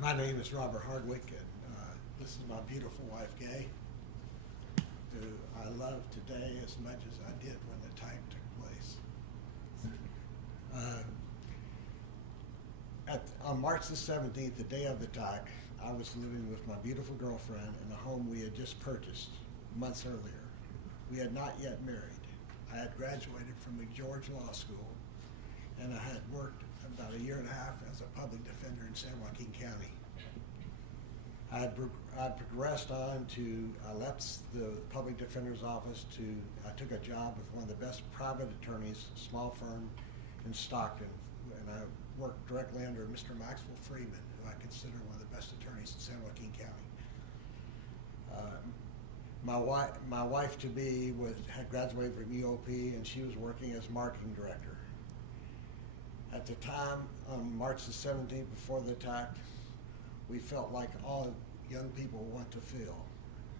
My name is Robert Hardwick, and this is my beautiful wife, Gay, who I love today as much as I did when the time took place. On March the 17th, the day of the attack, I was living with my beautiful girlfriend in a home we had just purchased months earlier. We had not yet married. I had graduated from McGeorge Law School, and I had worked about a year and a half as a public defender in San Joaquin County. I progressed on to, I left the public defender's office I took a job with one of the best private attorneys, a small firm in Stockton, and I worked directly under Mr. Maxwell Freeman, who I consider one of the best attorneys in San Joaquin County. My wife-to-be had graduated from UOP, and she was working as marketing director. At the time, on March the 17th, before the attack, we felt like all young people want to feel,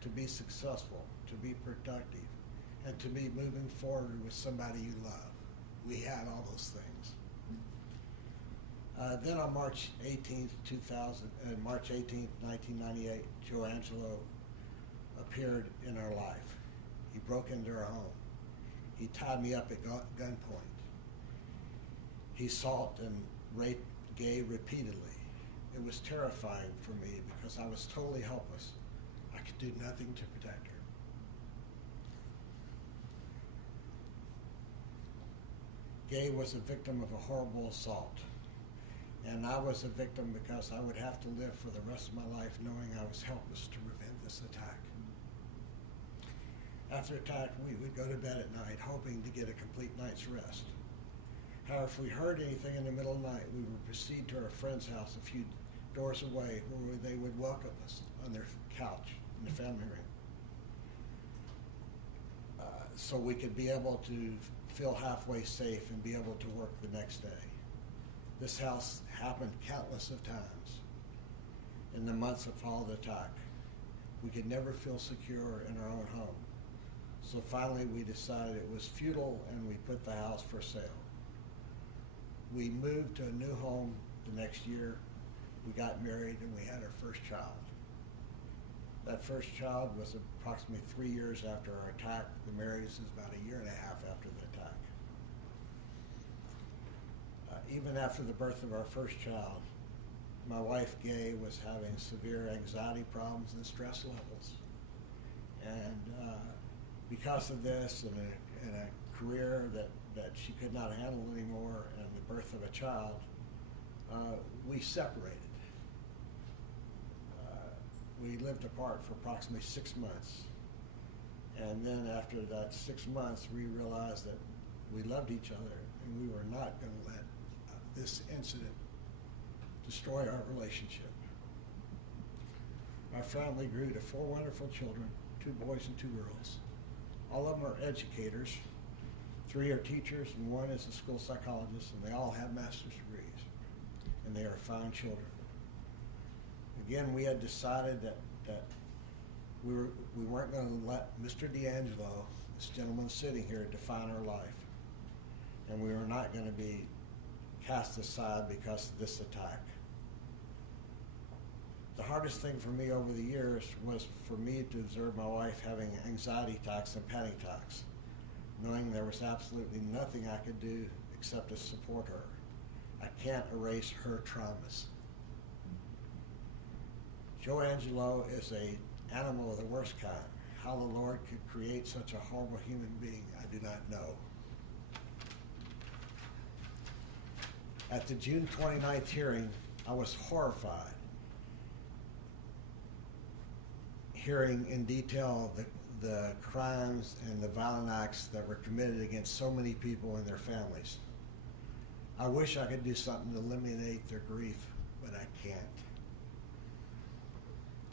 to be successful, to be productive, and to be moving forward with somebody you love. We had all those things. Then on March 18th, 1998, Joe Angelo appeared in our life. He broke into our home. He tied me up at gunpoint. He assaulted and raped Gay repeatedly. It was terrifying for me because I was totally helpless. I could do nothing to protect her. Gay was a victim of a horrible assault, and I was a victim because I would have to live for the rest of my life knowing I was helpless to prevent this attack. After attack, we would go to bed at night hoping to get a complete night's rest. However, if we heard anything in the middle of the night, we would proceed to our friend's house a few doors away where they would welcome us on their couch in the family room. So we could be able to feel halfway safe and be able to work the next day. This house happened countless of times in the months that followed the attack. We could never feel secure in our own home. So finally we decided it was futile and we put the house for sale. We moved to a new home the next year. We got married and we had our first child. That first child was approximately 3 years after our attack. The marriage is about a year and a half after the attack. Even after the birth of our first child, my wife, Gay, was having severe anxiety problems and stress levels. And because of this and a career that she could not handle anymore and the birth of a child, we separated. We lived apart for approximately 6 months. And then after that 6 months, we realized that we loved each other and we were not going to let this incident destroy our relationship. Our family grew to 4 wonderful children, 2 boys and 2 girls. All of them are educators. 3 are teachers and 1 is a school psychologist, and they all have master's degrees. And they are fine children. Again, we had decided that we weren't going to let Mr. D'Angelo, this gentleman sitting here, define our life. And we were not going to be cast aside because of this attack. The hardest thing for me over the years was for me to observe my wife having anxiety attacks and panic attacks, knowing there was absolutely nothing I could do except to support her. I can't erase her traumas. Joe Angelo is an animal of the worst kind. How the Lord could create such a horrible human being, I do not know. At the June 29th hearing, I was horrified, hearing in detail the crimes and the violent acts that were committed against so many people and their families. I wish I could do something to eliminate their grief, but I can't.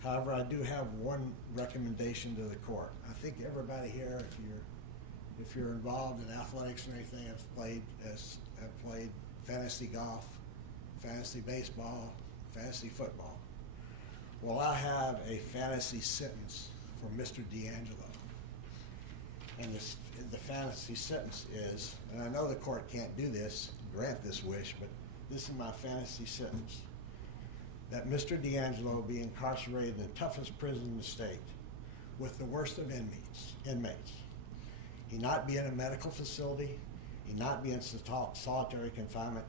However, I do have one recommendation to the court. I think everybody here, if you're involved in athletics or anything, have played fantasy golf, fantasy baseball, fantasy football. Well, I have a fantasy sentence for Mr. D'Angelo. And the fantasy sentence is, and I know the court can't do this, grant this wish, but this is my fantasy sentence. that Mr. DeAngelo be incarcerated in the toughest prison in the state with the worst of inmates. He not be in a medical facility, he not be in solitary confinement,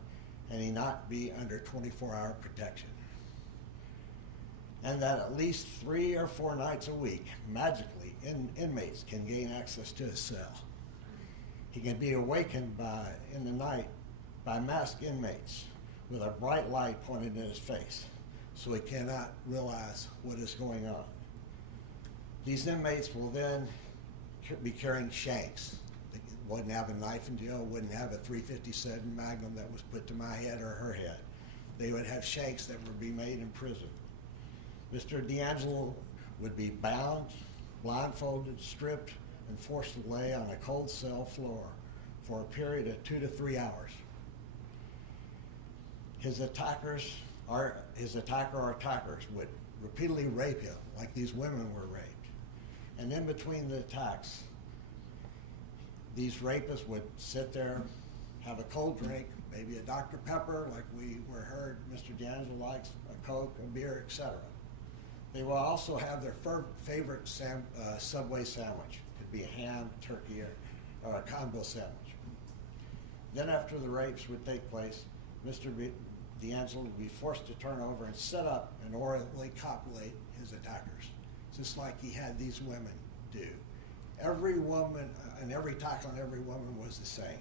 and he not be under 24-hour protection. And that at least 3 or 4 nights a week, magically, inmates can gain access to his cell. He can be awakened in the night by masked inmates with a bright light pointed in his face, so he cannot realize what is going on. These inmates will then be carrying shanks. They wouldn't have a knife in jail, wouldn't have a .357 Magnum that was put to my head or her head. They would have shanks that would be made in prison. Mr. DeAngelo would be bound, blindfolded, stripped, and forced to lay on a cold cell floor for a period of 2 to 3 hours. His attacker or attackers would repeatedly rape him, like these women were raped. And in between the attacks, these rapists would sit there, have a cold drink, maybe a Dr. Pepper, like we heard Mr. DeAngelo likes, a Coke, a beer, etc. They will also have their favorite Subway sandwich. It could be a ham, turkey, or a combo sandwich. Then after the rapes would take place, Mr. DeAngelo would be forced to turn over and set up and orally copulate his attackers, just like he had these women do. Every woman and every attack on every woman was the same.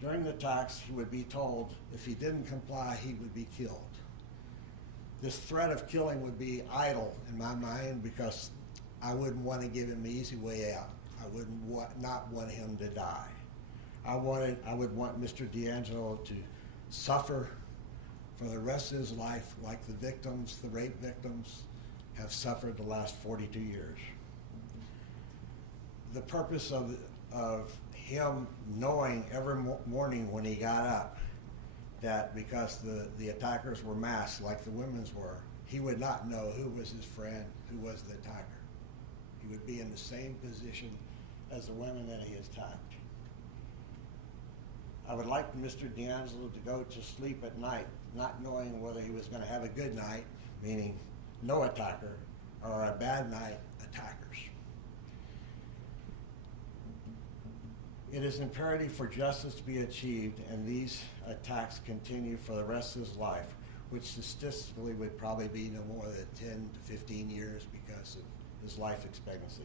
During the attacks, he would be told if he didn't comply, he would be killed. This threat of killing would be idle in my mind because I wouldn't want to give him the easy way out. I wouldn't not want him to die. I would want Mr. DeAngelo to suffer for the rest of his life like the victims, the rape victims, have suffered the last 42 years. The purpose of him knowing every morning when he got up that because the attackers were masked like the women's were, he would not know who was his friend, who was the attacker. He would be in the same position as the women that he attacked. I would like Mr. DeAngelo to go to sleep at night not knowing whether he was going to have a good night, meaning no attacker, or a bad night, attackers. It is imperative for justice to be achieved and these attacks continue for the rest of his life, which statistically would probably be no more than 10 to 15 years because of his life expectancy.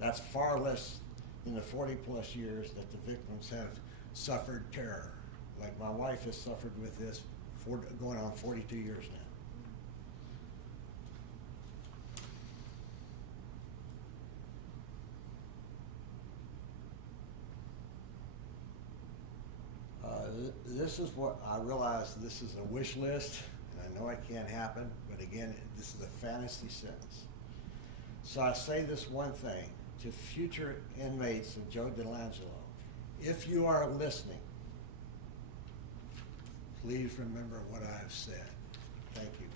That's far less than the 40-plus years that the victims have suffered terror. Like my wife has suffered with this for going on 42 years now. This is what I realize this is a wish list, and I know it can't happen, but again, this is a fantasy sentence. So I say this one thing to future inmates of Joe DeAngelo. If you are listening, please remember what I have said. Thank you.